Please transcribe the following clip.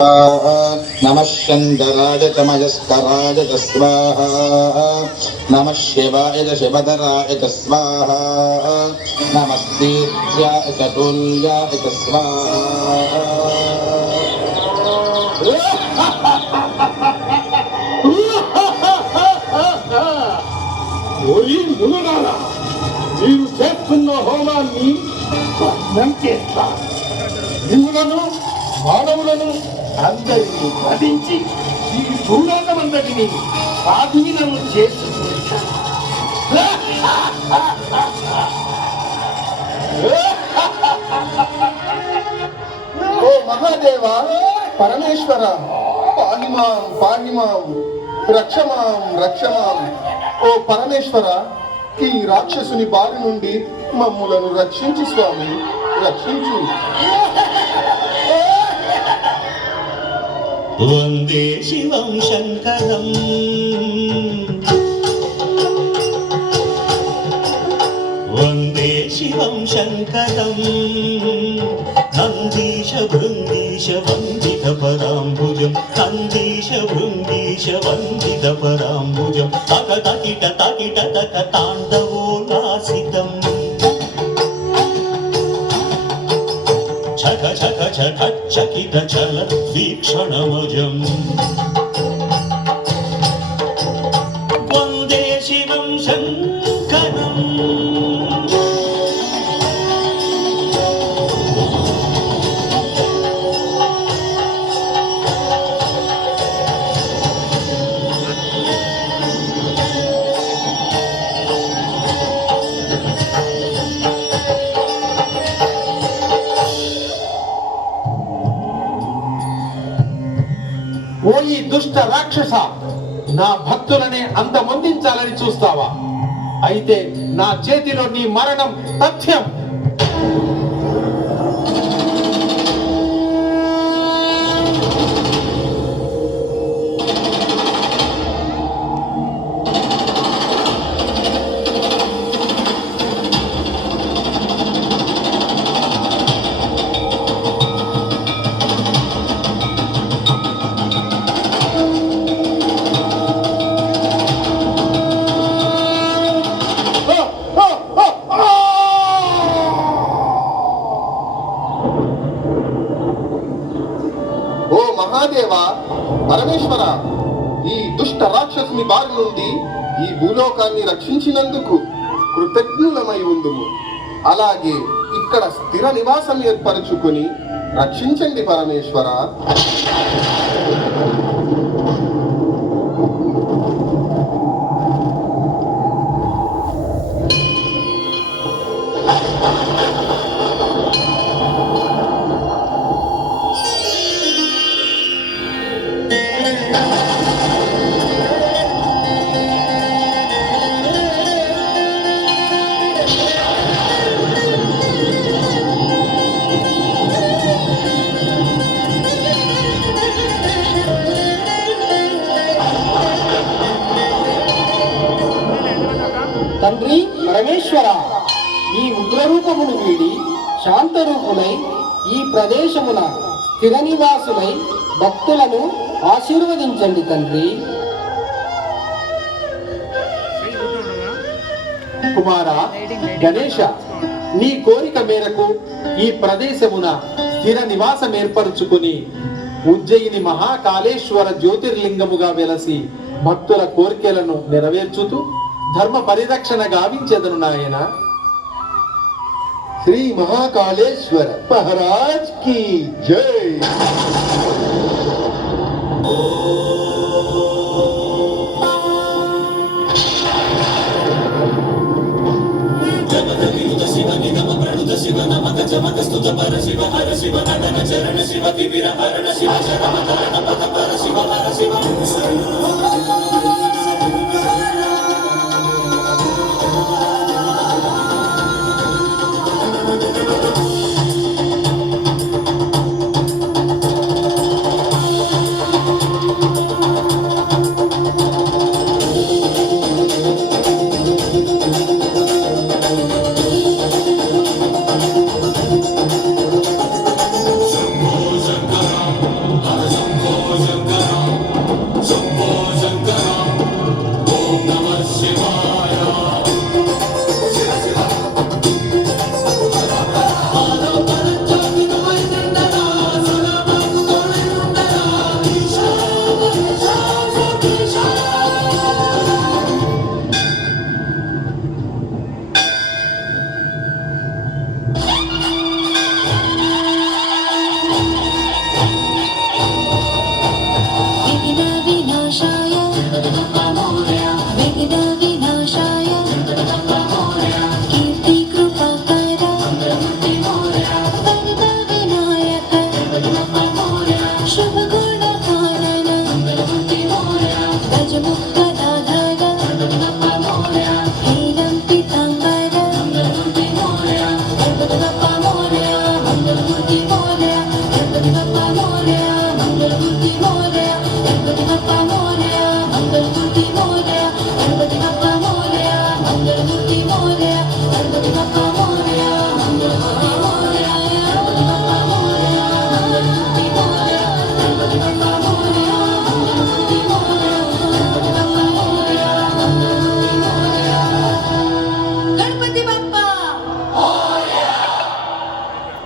नमः शंकराय च मयस्कराय च स्वाहा। नमः शिवाय च शिवधराय च स्वाहा। नमस्तीर्याय च तुल्याय च स्वाहा। ఓయి మునులారా, మీరు చేస్తున్న హోమాన్ని భగ్నం చేస్తా. జీవులను మానవులను అందరినీ వధించి ఈ భూలోకమంతటిని స్వాధీనము చేసి ఓ మహాదేవ పరమేశ్వర, పాణిమాం పాణిమాం, రక్షమాం రక్షమాం. ఓ పరమేశ్వర, ఈ రాక్షసుని బారి నుండి మమ్ములను రక్షించు స్వామి, రక్షించు. వందే శివం శంకరం, వందే శివం శంకరం. నందీశ భృంగీశ వందిత పరాంబుజం, నందీశ భృంగీశ వందిత పరాంబుజం. తక తకిట తకిట తక తాండవోల్లాసితం, చక చక చక చకిత చల వీక్షణమజం. వందే శివం శంకరం. ఓ ఈ దుష్ట రాక్షస, నా భక్తులనే అంతమొందించాలని చూస్తావా? అయితే నా చేతిలో నీ మరణం తథ్యం. ఓ మహాదేవ పరమేశ్వర, ఈ దుష్ట రాక్షసుని బారి నుండి ఈ భూలోకాన్ని రక్షించినందుకు కృతజ్ఞులమై ఉందుము. అలాగే ఇక్కడ స్థిర నివాసం ఏర్పరచుకొని రక్షించండి పరమేశ్వర. తండ్రి పరమేశ్వర, ఈ ఉగ్రరూపమును వీడి శాంతరూపులై ఈ ప్రదేశమున స్థిర నివాసులై భక్తులను ఆశీర్వదించండి తండ్రి. కుమార గణేశ, నీ కోరిక మేరకు ఈ ప్రదేశమున స్థిర నివాసం ఏర్పరచుకుని ఉజ్జయిని మహాకాళేశ్వర జ్యోతిర్లింగముగా వెలసి భక్తుల కోరికలను నెరవేర్చుతూ ధర్మ పరిరక్షణ గావించెదను నాయన. శ్రీ మహాకాళేశ్వర మహారాజ్ की जय. శివ నిగమ ప్రణుత శివ నమక చమక స్తుత పర శివ హర శివ నటన చరణ శివ వివిర హరణ శివ చరమ ధరణ పద పర శివ హర శివ.